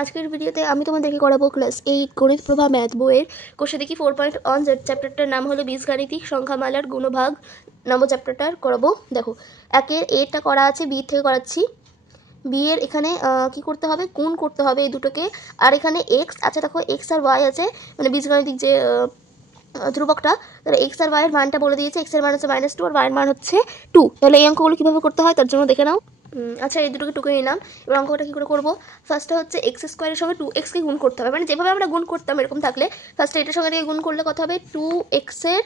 আজকের ভিডিওতে আমি তোমাদেরকে করাবো ক্লাস 8 গণিত প্রভা ম্যাথ বইয়ের কোষে দেখি 4.1 যে চ্যাপ্টারটার নাম হলো বীজগাণিতিক সংখ্যামালার গুণভাগ নম্বর চ্যাপ্টারটার করাবো। দেখো একের এটা করা আছে, বি থেকে করাচ্ছি। বি এর এখানে কি করতে হবে, গুণ করতে হবে এই দুটোকে। আর এখানে এক্স আছে, দেখো এক্স আর ওয়াই আছে, মানে বীজগাণিতিক যে ধ্রুবকটা, তাহলে এক্স আর ওয়াইয়ের মানটা বলে দিয়েছে। এক্স এর মান হচ্ছে -2 আর ওয়াইয়ের মান হচ্ছে 2। তাহলে এই অঙ্কগুলো কীভাবে করতে হয় তার জন্য দেখে নাও। আচ্ছা, এই দুটোকে টুকে নিলাম। এবার অঙ্কটা কী করে করবো, ফার্স্টে হচ্ছে এক্স স্কোয়ারের সঙ্গে 2xকে গুণ করতে হবে, মানে যেভাবে আমরা গুণ করতাম এরকম থাকলে ফার্স্টে এটার সঙ্গে গুণ করলে কত হবে, 2x এর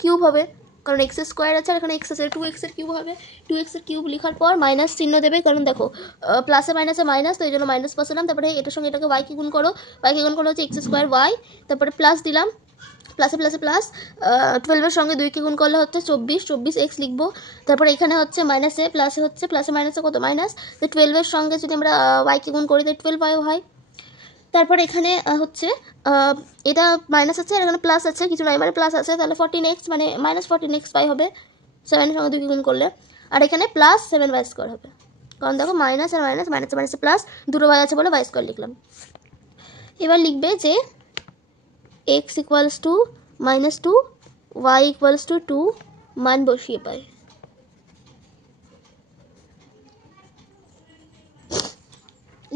কিউব হবে, কারণ এক্স স্কোয়ার আছে আর এখানে এক্স আছে, 2x এর কিউব হবে। 2x এর কিউব লেখার পর মাইনাস চিহ্ন দেবে, কারণ দেখো প্লাসে মাইনাসে মাইনাস, তো এই জন্য মাইনাস বসালাম। তারপরে এটার সঙ্গে এটাকে ওয়াইকে গুণ করো, ওয়াইকে গুণ করলে হচ্ছে এক্স স্কোয়ার ওয়াই, তারপরে প্লাস দিলাম, প্লাসে প্লাসে প্লাস, 12-এর সঙ্গে 2কে গুণ করলে হচ্ছে 24 এক্স লিখবো। তারপরে এখানে হচ্ছে মাইনাসে প্লাসে হচ্ছে, প্লাসে মাইনাসে কত মাইনাস, তো 12-এর সঙ্গে যদি আমরা ওয়াইকে গুণ করি তো 12 ওয়াই হয়। তারপরে এখানে হচ্ছে এটা মাইনাস আছে আর এখানে প্লাস আছে, কিছু নাই মানে প্লাস আছে, তাহলে 14x মানে -14x পাই হবে 7-এর সঙ্গে 2কে গুণ করলে। আর এখানে প্লাস 7y স্কোয়ার হবে, কারণ দেখো মাইনাস আর মাইনাস, মাইনাসে মাইনাসে প্লাস, দুটো y আছে বলে y স্কোয়ার লিখলাম। এবার লিখবে যে x equals to -2, y equals to 2, মান বসিয়ে পাই।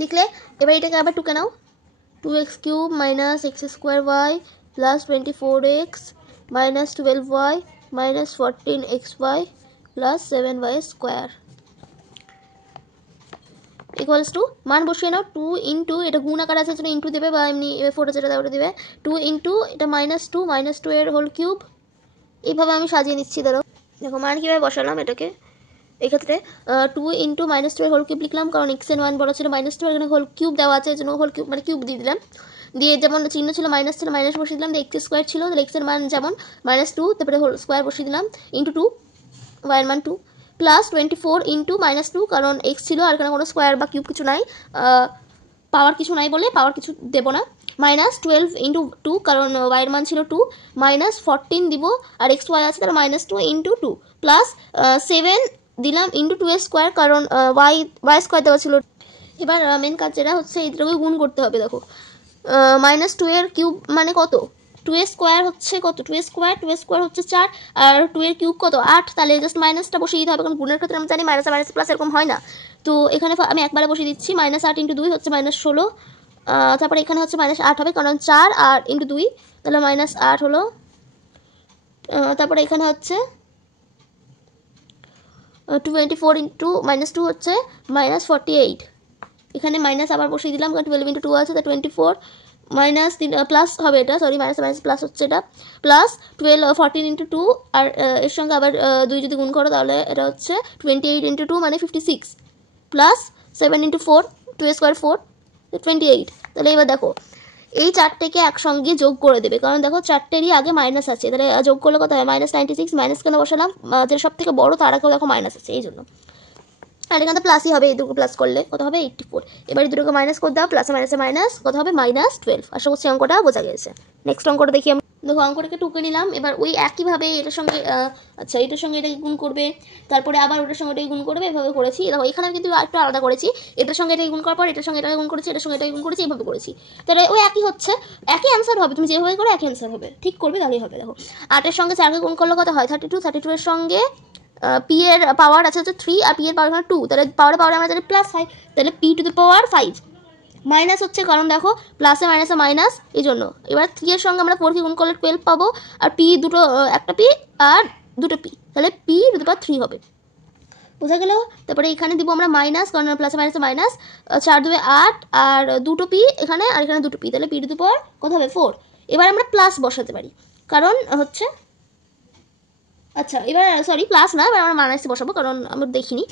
লিখলে এবার এটাকে আবার টুকে নাও, 2x cube minus x square y plus 24x minus 12y minus 14xy plus 7y square equals to, মান বসিয়ে নাও 2 ইন্টু, এটা গুণ আকার আছে জন্য ইন্টু দেবে বা এমনি 4 যেটা দেওয়া দেবে, 2 ইন্টু এটা -2 এর হোল কিউব। এইভাবে আমি সাজিয়ে নিচ্ছি। ধরো দেখো মান কীভাবে বসালাম এটাকে, এক্ষেত্রে 2 ইন্টু -2 এর হোল কিউব লিখলাম, কারণ এক্স এর মান বড় ছিল -2, এখানে হোল কিউব দেওয়া আছে এই জন্য হোল কিউব মানে কিউব দিয়ে দিলাম। দিয়ে যেমন চিহ্ন ছিল মাইনাস ছিল, মাইনাস বসিয়ে দিলাম, এক্স স্কোয়ার ছিল তাহলে এক্স এর মান যেমন -2, তারপরে হোল স্কোয়ার বসিয়ে দিলাম ইন্টু 2, ওয়াইয়ের মান 2 প্লাস 24 ইন্টু -2, কারণ এক্স ছিল আর এখানে কোনো স্কোয়ার বা কিউব কিছু নাই, পাওয়ার কিছু নাই বলে পাওয়ার কিছু দেবো না, -12 ইন্টু 2, কারণ ওয়াইয়ের মান ছিল 2, -14 দিব আর এক্স ওয়াই আছে তাহলে -2 ইন্টু 2 প্লাস 7 দিলাম ইন্টু 2 এর স্কোয়ার, কারণ ওয়াই স্কোয়ার দেওয়া ছিল। এবার মেন কাজ যেটা হচ্ছে এইটাকে গুণ করতে হবে। দেখো -2 এর কিউব মানে কত, 2 এর স্কোয়ার হচ্ছে কত, 2 এর স্কোয়ার হচ্ছে 4 আর 2 এর কিউব কত 8, তাহলে জাস্ট মাইনাসটা বসিয়ে দিতে হবে, কারণ গুণের ক্ষেত্রে আমরা জানি মাইনাস মাইনাস প্লাস এরকম হয় না। তো এখানে আমি একবারে বসিয়ে দিচ্ছি, -8 ইন্টু 2 হচ্ছে -16, তারপরে এখানে হচ্ছে -8 হবে, কারণ 4 আর ইন্টু 2 তাহলে -8 হলো। তারপরে এখানে হচ্ছে 24 ইন্টু -2 হচ্ছে -48, এখানে মাইনাস আবার বসিয়ে দিলাম, কারণ 12 ইন্টু 2 আছে, তা 24 মাইনাস প্লাস হবে এটা, সরি মাইনাস মাইনাস প্লাস হচ্ছে এটা, প্লাস 14 ইন্টু 2 আর এর সঙ্গে আবার 2 যদি গুণ করো তাহলে এটা হচ্ছে 28 ইন্টু 2 মানে 56 প্লাস 7 ইন্টু 4, 2 স্কোয়ার 4 28। তাহলে এবার দেখো এই চারটেকে একসঙ্গে যোগ করে দেবে, কারণ দেখো চারটেরই আগে মাইনাস আছে, তাহলে যোগ করলে কত হয় -96, মাইনাস কেন বসালাম, যেটা সব থেকে বড়ো তার আগেও দেখো মাইনাস আছে এই জন্য, আর এখানে তো প্লাসই হবে, এই দুটো প্লাস করলে কত হবে 84। এবার এই দুটোকে মাইনাস করে দাও, প্লাসে মাইনাসে মাইনাস কত হবে -12। আশা করছি অঙ্কটা বোঝা গেছে। নেক্সট অঙ্কটা দেখি আমি। দেখো অঙ্কটাকে টুকে নিলাম, এবার ওই একইভাবে এটার সঙ্গে আচ্ছা এটার সঙ্গে এটাকে গুণ করবে, তারপরে আবার ওটার সঙ্গে এটাকে গুণ করবে, এভাবে করেছি। দেখো এখানে কিন্তু একটু আলাদা করেছি, এটার সঙ্গে এটাকে গুণ করার পর এটার সঙ্গে এটাকে গুণ করেছি, এটার সঙ্গে এটাকে গুণ করেছি, এভাবে করেছি, তাহলে ওই একই হচ্ছে, একই অ্যান্সার হবে, তুমি যেভাবে করো একই অ্যান্সার হবে, ঠিক করবে তাহলেই হবে। দেখো 8-এর সঙ্গে 4কে গুণ করলে কত হয় 32 এর সঙ্গে পি এর পাওয়ার আছে হচ্ছে 3 আর পি এর পাওয়ার 2, তাহলে পাওয়ারে আমরা জানি প্লাস 5, তাহলে P to the power 5 minus হচ্ছে, কারণ দেখো প্লাসে মাইনাসে মাইনাস এই জন্য। এবার 3 এর সঙ্গে আমরা 4কে গুণ করলে 12 পাবো, আর পি দুটো, একটা পি আর দুটো পি, তাহলে পি টু দ্য পাওয়ার 3 হবে, বোঝা গেল। তারপরে এখানে দিব আমরা মাইনাস, কারণ প্লাসে মাইনাসে মাইনাস, 4 2 8 আর দুটো পি এখানে আর এখানে দুটো পি, তাহলে পি টু দ্য পাওয়ার কত হবে 4। এবার আমরা প্লাস বসাতে পারি, কারণ হচ্ছে আচ্ছা এবার সরি প্লাস না, এবার আমরা মাইনাসে বসাবো, কারণ আমরা দেখিনি।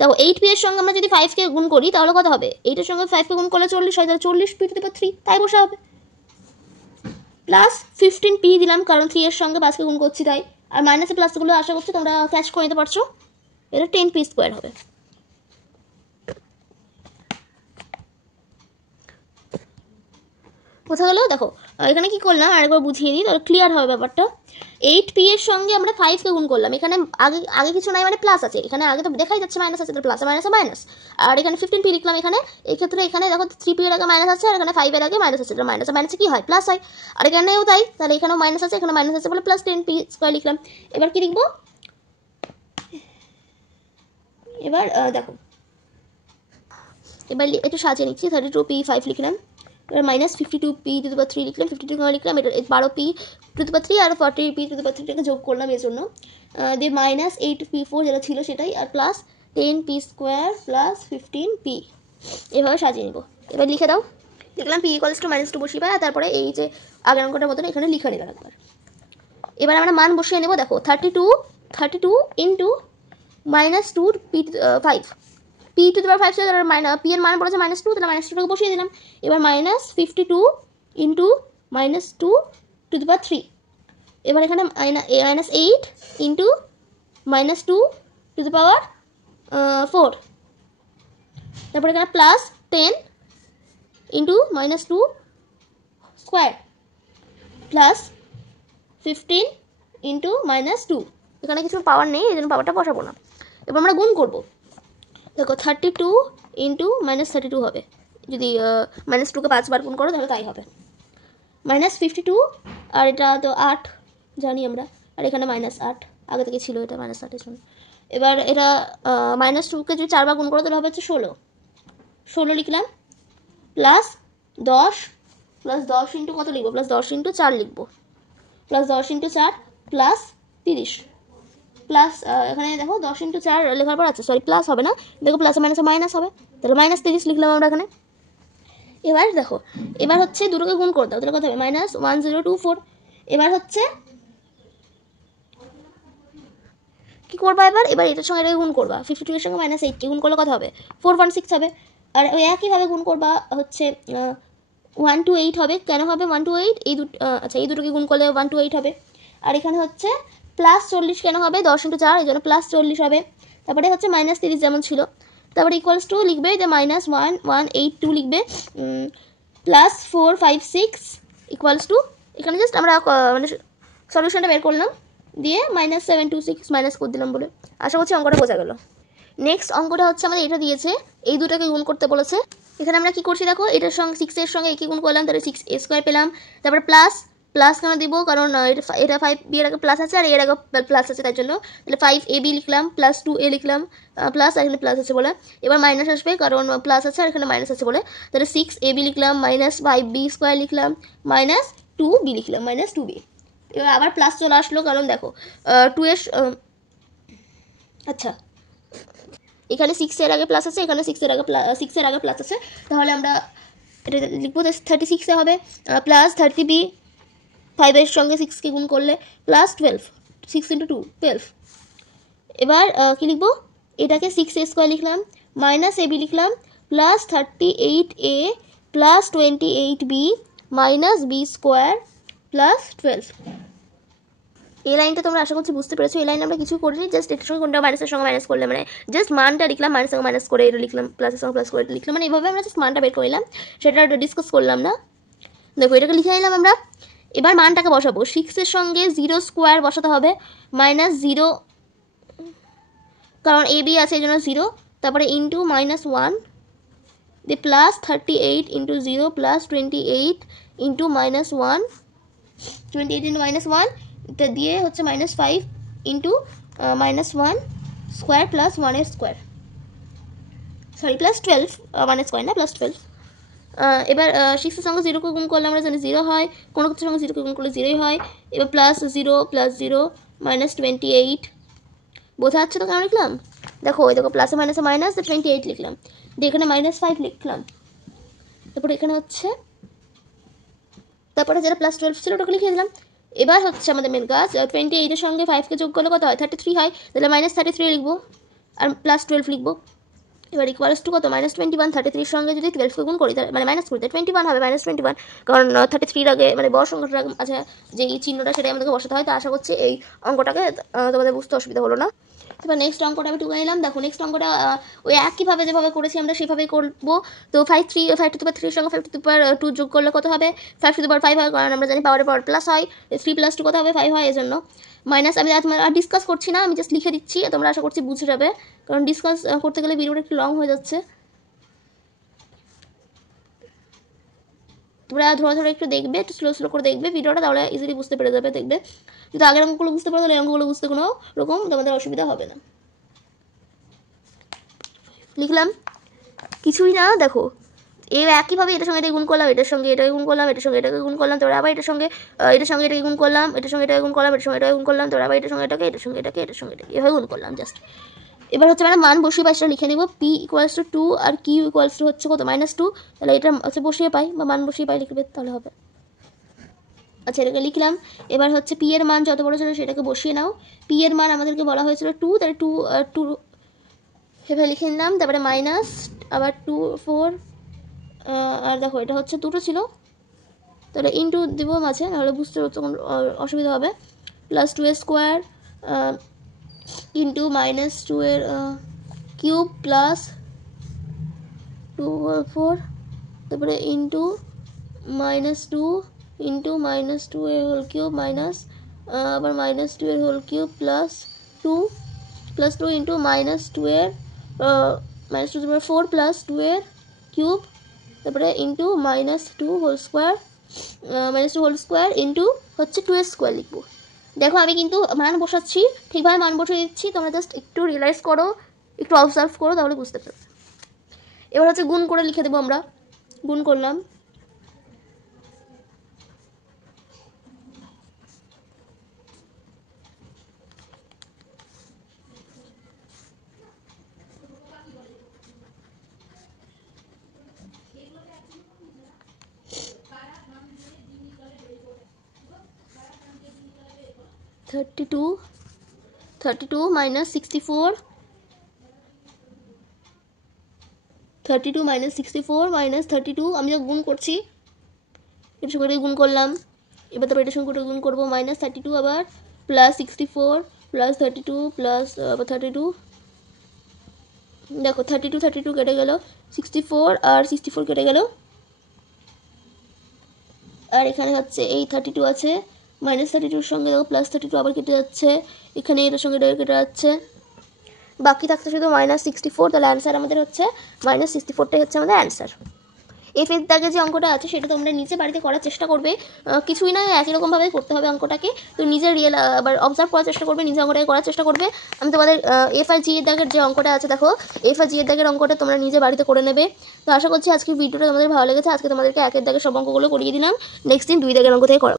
দেখো 8p এর সঙ্গে আমরা যদি 5কে গুণ করি তাহলে কত হবে, 8-এর সঙ্গে 5কে গুণ করলে 40 হয়, তাহলে 40 পি টু দ্য পাওয়ার 3 তাই বসা হবে, প্লাস 15p দিলাম, কারণ 3 এর সঙ্গে 5কে গুণ করছি তাই, আর মাইনাসে প্লাসগুলো আশা করছি তোমরা ক্যাচ করে নিতে পারছো, এটা 10p স্কোয়ার হবে। বোঝা গেল। দেখো এখানে কি করলাম আরেকবার বুঝিয়ে দিই, তাহলে ক্লিয়ার হবে ব্যাপারটা। 8p এর সঙ্গে আমরা 5কে গুণ করলাম, এখানে আগে আগে কিছু নাই মানে প্লাস আছে, এখানে আগে তো দেখাই যাচ্ছে মাইনাস আছে, প্লাস মাইনাস মাইনাস, আর এখানে 15p লিখলাম, এখানে এই ক্ষেত্রে এখানে দেখো 3p এর আগে মাইনাস আছে আর এখানে 5 এর আগে মাইনাস আছে, এটা মাইনাস মাইনাসে কি হয় প্লাস হয়, আর এখানেও তাই, তাহলে এখানেও মাইনাস আছে এখানে মাইনাস আছে বলে প্লাস 10p স্কয়ার লিখলাম। এবার কি লিখবো, এবার দেখো এবার একটু সাজিয়ে নিচ্ছি, 32p5 লিখলাম, এবার মাইনাস 52p⁻³ লিখলাম, 52 লিখলাম, এটা 12p⁻³ আর 40p⁻³ যোগ করলাম এর জন্য, দিয়ে মাইনাস 8p4 যেটা ছিল সেটাই, আর প্লাস 10p² প্লাস 15p, এভাবে সাজিয়ে নেব। এবার লিখে দাও, লিখলাম p = -2 বসিয়ে আর তারপরে এই যে আগের অঙ্কটার মতন এখানে লিখে নিলাম একবার। এবার আমরা মান বসিয়ে নেব, দেখো 32 ইন্টু -2p5, p⁵ ছিল p এর মান পড়েছে -2, তাহলে -2টাকে বসিয়ে দিলাম। এবার -52 ইন্টু -2^3, এবার এখানে -8 ইন্টু -2^4, তারপর এখানে plus 10 into -2 square plus 15 into -2, এখানে কিছু পাওয়ার নেই এই জন্য পাওয়ারটা বসাবো না। এবার আমরা গুণ করবো, দেখো 32 ইন্টু -32 হবে, যদি -2কে 5 বার গুণ করো তাহলে তাই হবে, -52 আর এটা তো 8 জানি আমরা, আর এখানে -8 আগে থেকে ছিল এটা -8 এর জন্য। এবার এটা -2কে যদি 4 বার গুণ করো তাহলে হবে হচ্ছে 16 লিখলাম, প্লাস 10 ইন্টু কত লিখবো, প্লাস 10 ইন্টু 4 লিখবো, প্লাস 10 ইন্টু 4 প্লাস 30, প্লাস এখানে দেখো 10 ইন্টু 4 লেখার পর আছে, সরি প্লাস হবে না, দেখো প্লাসে মাইনাসে মাইনাস হবে, তাহলে -30 লিখলাম আমরা এখানে। এবার দেখো এবার হচ্ছে দুটোকে গুণ করে দাও, তাহলে কত হবে -1024, এবার হচ্ছে কি করবা, এবার এটার সঙ্গে এটাকে গুণ করবা, 52 এর সঙ্গে -8কে গুণ করলে কত হবে 416 হবে, আর ওই একইভাবে গুণ করবা হচ্ছে 1 to 8 হবে, কেন হবে 1 to 8, এই দুটো আচ্ছা এই দুটোকে গুণ করলে 1 to 8 হবে, আর এখানে হচ্ছে প্লাস 40 কেন হবে 10 ইন্টু 4 এই জন্য প্লাস 40 হবে, তারপরে হচ্ছে -30 যেমন ছিল, তারপরে ইকুয়ালস টু লিখবে যে -1182 লিখবে, প্লাস 456 ইকুয়ালস টু, এখানে জাস্ট আমরা মানে সলিউশনটা বের করলাম, দিয়ে -726 মাইনাস করে দিলাম বলে, আশা করছি অঙ্কটা বোঝা গেল। নেক্সট অঙ্কটা হচ্ছে আমাদের এটা দিয়েছে, এই দুটোকে গুণ করতে বলেছে, এখানে আমরা কি করছি দেখো, এটার সঙ্গে 6 এর সঙ্গে একে গুণ করলাম, তাহলে 6a² পেলাম, তারপর প্লাস কেন দিব, কারণ এটা 5b এর আগে প্লাস আছে আর এর আগে প্লাস আছে তার জন্য, তাহলে 5ab লিখলাম, প্লাস 2a লিখলাম, প্লাস এখানে প্লাস আছে বলে, এবার মাইনাস আসবে কারণ প্লাস আছে আর এখানে মাইনাস আছে বলে, তাহলে 6ab লিখলাম, -5b² লিখলাম, -2b লিখলাম, -2b, এবার আবার প্লাস চলে আসলো কারণ দেখো 2 এর আচ্ছা এখানে 6 এর আগে প্লাস আছে, এখানে 6 এর আগে প্লাস আছে, তাহলে আমরা এটা লিখবো 36 এ হবে, প্লাস 30b 5 এর সঙ্গে 6কে গুণ করলে প্লাস 12, 6 ইন্টু 2 12, এবার কি লিখবো, এটাকে 6a² লিখলাম, -ab লিখলাম, plus 38a plus 28b -b² plus 12, এই লাইনটা তোমরা আশা করছি বুঝতে পেরেছো, এই লাইন আমরা কিছু করিনি, জাস্ট এটার সঙ্গে কোনটা মাইনাসের সঙ্গে মাইনাস করলে মানে জাস্ট মানটা লিখলাম, মাইনাসের সঙ্গে মাইনাস করে এটা লিখলাম, প্লাসের সঙ্গে প্লাস করে এটা লিখলাম, মানে এইভাবে আমরা জাস্ট মানটা বের করে নিলাম, সেটা ডিসকাস করলাম না। দেখো এটাকে লিখে নিলাম আমরা, এবার মানটাকে বসাবো, 6 এর সঙ্গে 0² বসাতে হবে, -0 কারণ ab আছে এই জন্য 0, তারপরে ইন্টু -1 দিয়ে plus 38 into 0 plus 28 into -1, 28 into -1 এটা দিয়ে হচ্ছে -5 into -1 square plus 1 square, sorry plus 12 1 square না প্লাস 12, এবার 6 এর সঙ্গে 0কে গুণ করলে আমরা জানি 0 হয়, কোনো কিছুর সঙ্গে 0কে গুণ করলে 0ই হয়, এবার প্লাস 0 -28, বোঝা যাচ্ছে তো কেন লিখলাম, দেখো ওই দেখো প্লাসে মাইনাসে মাইনাস 28 লিখলাম, দিয়ে এখানে -5 লিখলাম, তারপরে এখানে হচ্ছে তারপরে যেটা প্লাস 12 ছিল ওটাকে লিখে দিলাম। এবার হচ্ছে আমাদের মেন কাজ, 28 এর সঙ্গে 5কে যোগ করলে কত হয় 33 হয়, তাহলে -33 লিখবো আর প্লাস 12 লিখবো, এবার ইকুয়ালস টু কত -21, 33 এর সঙ্গে যদি 12কে গুণ করি মানে মাইনাস করি 21 হবে, -21, কারণ 33 এর আগে মানে বড় সংখ্যাটার আচ্ছা যে এই চিহ্নটা সেটাই আমাদেরকে বসাতে হয়, তো আশা করছি এই অঙ্কটাকে তোমাদের বুঝতে অসুবিধা হলো না। এবার নেক্সট অঙ্কটা আমি টুকে নিলাম। দেখো নেক্সট অঙ্কটা ওই একইভাবে যেভাবে করেছি আমরা সেভাবেই করবো। তো 5 টু দি পাওয়ার 3 এর সঙ্গে 5 টু দি পাওয়ার 2 যোগ করলে কত হবে? 5 টু দি পাওয়ার 5 হয়, কারণ আমরা জানি পাওয়ারের পাওয়ার প্লাস হয়। 3 প্লাস 2 কত হবে? 5 হয়। এজন্য মাইনাস, আমি আর ডিসকাস করছি না, আমি জাস্ট লিখে দিচ্ছি, তোমরা আশা করছি বুঝে যাবে, কারণ ডিসকাস করতে গেলে ভিডিওটা একটু লং হয়ে যাচ্ছে। তোমরা ধরে ধরে একটু দেখবে, একটু স্লো স্লো করে দেখবে ভিডিওটা, তাহলে ইজিলি বুঝতে পেরে যাবে। দেখবে যদি আগের অঙ্কগুলো বুঝতে পারো, তাহলে এই অঙ্কগুলো বুঝতে কোনো রকম তোমাদের অসুবিধা হবে না। লিখলাম কিছুই না। দেখো এই একইভাবে এটার সঙ্গে এটা গুণ করলাম, এটার সঙ্গে এটাকে গুণ করলাম, এটার সঙ্গে এটাকে গুণ করলাম, তারপরে আবার এটার সঙ্গে এটাকে গুণ করলাম, এটার সঙ্গে এটাকে গুণ করলাম, এটার সঙ্গে এটাকে গুণ করলাম, তারপরে আবার এটার সঙ্গে এটাকে, এটার সঙ্গে এটাকে, এটার সঙ্গে এটাকে, এভাবে গুণ করলাম জাস্ট। এবার হচ্ছে আমরা মান বসিয়ে পাই, সেটা লিখে নেব। পি ইকুয়ালস টু 2 আর কিউ ইকুয়ালস টু হচ্ছে কত? -2। তাহলে এটা হচ্ছে বসিয়ে পাই বা মান বসিয়ে পাই লিখবে, তাহলে হবে। আচ্ছা এটাকে লিখলাম। এবার হচ্ছে পি এর মান যত বড় ছিল সেটাকে বসিয়ে নাও। পি এর মান আমাদেরকে বলা হয়েছিল 2, তাহলে 2 এভাবে লিখে নিলাম। তারপরে মাইনাস আবার 2 4, আর দেখো এটা হচ্ছে 2টো ছিল, তাহলে ইন্টু দেবো মাঝে, নাহলে বুঝতে তখন অসুবিধা হবে। প্লাস 2 এর স্কোয়ার ইন্টু -2 এর কিউব প্লাস 2 4, তারপরে ইন্টু -2 ইন্টু -2 এর হোল কিউব মাইনাস আবার -2 এর হোল কিউব প্লাস 2 ইন্টু -2 এর -2 4 প্লাস 2 এর কিউব, তারপরে into -2 whole square, -2 whole square into হচ্ছে 2 এর স্কোয়ার লিখবো। দেখো আমি কিন্তু মান বসাচ্ছি, ঠিকভাবে মান বসিয়ে দিচ্ছি, তোমরা জাস্ট একটু রিয়েলাইজ করো, একটু অবজার্ভ করো, তাহলে বুঝতে পারবে। এবার হচ্ছে গুণ করে লিখে দেবো আমরা। গুণ করলাম। Thirty two minus 64, 32 minus 64 minus 32, আমি যখন গুণ করছি এটার সঙ্গে গুণ করলাম। এবার তারপর এটার সঙ্গে গুণ করবো, -32 আবার প্লাস 64 প্লাস 32 প্লাস আবার 32। দেখো 32 কেটে গেল, 64 আর 64 কেটে গেল, আর এখানে হচ্ছে এই 32 আছে, -32 সঙ্গে দেখো +32 আবার কেটে যাচ্ছে, এখানে এটার সঙ্গে এটা কেটে যাচ্ছে, বাকি থাকছে শুধু -64। তাহলে অ্যান্সার আমাদের হচ্ছে -64টাই হচ্ছে আমাদের অ্যান্সার। এফ এর দাগে যে অঙ্কটা আছে সেটা তোমরা নিজে বাড়িতে করার চেষ্টা করবে, কিছুই না একই রকমভাবে করতে হবে অঙ্কটাকে। তো নিজে আবার অবজার্ভ করার চেষ্টা করবে, নিজে অঙ্কটাকে করার চেষ্টা করবে। আমি তোমাদের এফ আর জি এর দাগের যে অঙ্কটা আছে, দেখো এফ আর জি এর দাগের অঙ্কটা তোমরা নিজে বাড়িতে করে নেবে। তো আশা করছি আজকের ভিডিওটা তোমাদের ভালো লেগেছে। আজকে তোমাদেরকে 1 এর দাগের সব অঙ্কগুলো করিয়ে দিলাম, নেক্সট দিন 2 দাগের অঙ্ক থেকে করাবো।